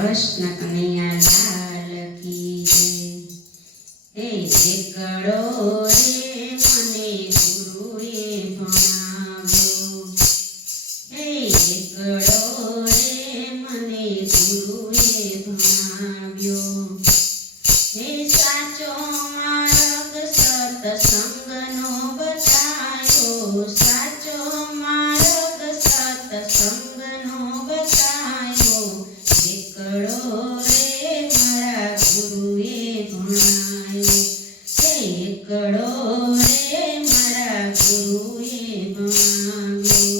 कृष्ण कन्हैया लाल की जय। एकड़ो रे मने गुरुए भणाव्यो, एकड़ो रे मने गुरुए भणाव्यो। साचो मार्ग सत्संगनो बतायो, साचो मार्ग सत्संगनो बतायो। एकड़ो रे मारा गुरुए भणायो, एकड़ो रे मारा गुरुए भणाव्यो।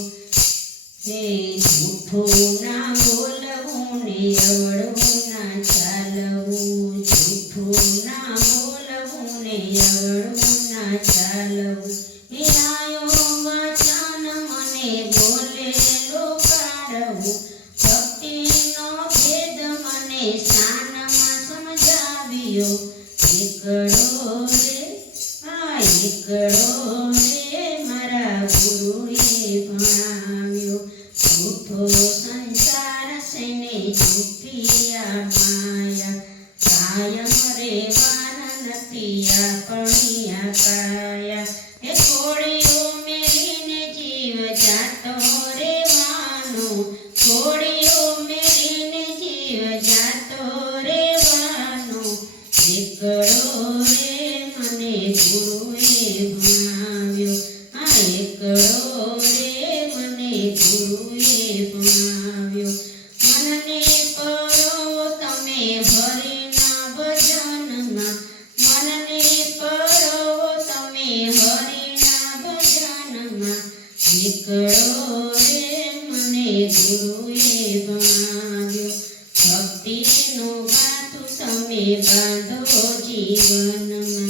झूठું ના બોલવું ને અવળું ના ચાલવું, झूठું ના બોલવું ને અવળું ના ચાલવું। આયો વચન મને બોલેલો પાડવું, ભક્તિનો ભેદ મને શાનમાં સમજાવ્યો। એકડો રે એકડો રે મારા ગુરુએ ભણાવ્યો। झूठो संसार सेने झूठिया माया, कायम रेवाना नतिया पणिया काया। हे खोड़ियो मेरीने जीव जातो रेवानो, खोड़ियो मेरीने जीव जातो रेवानो। एकड़ो रे मने गुरुए भणाव्यो, एकड़ो रे मने गुरुए भणाव्यो। मनने परो तमे हरिना भजनमा, मनने परो तमे हरिना भजनमा। एकड़ो रे मने गुरुए भणाव्यो, भक्तिनो गाथु तमे बांधो जीवनमा।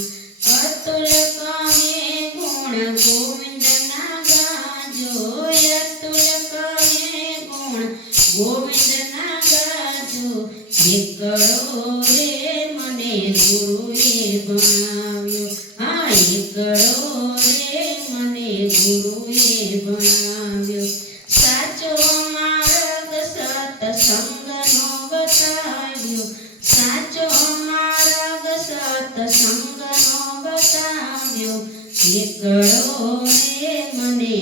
अतुल कहे गुण गोविंदना गाजो, अतुल कहे गुण गोविंदना गाजो। एकड़ो रे मने गुरुए भणाव्यो, एकड़ो रे मने गुरुए भणाव्यो। साचो मार्ग सत्संगनो बताव्यो, साचो मार्ग सत्संगनो बताव्यो। एकड़ो रे मने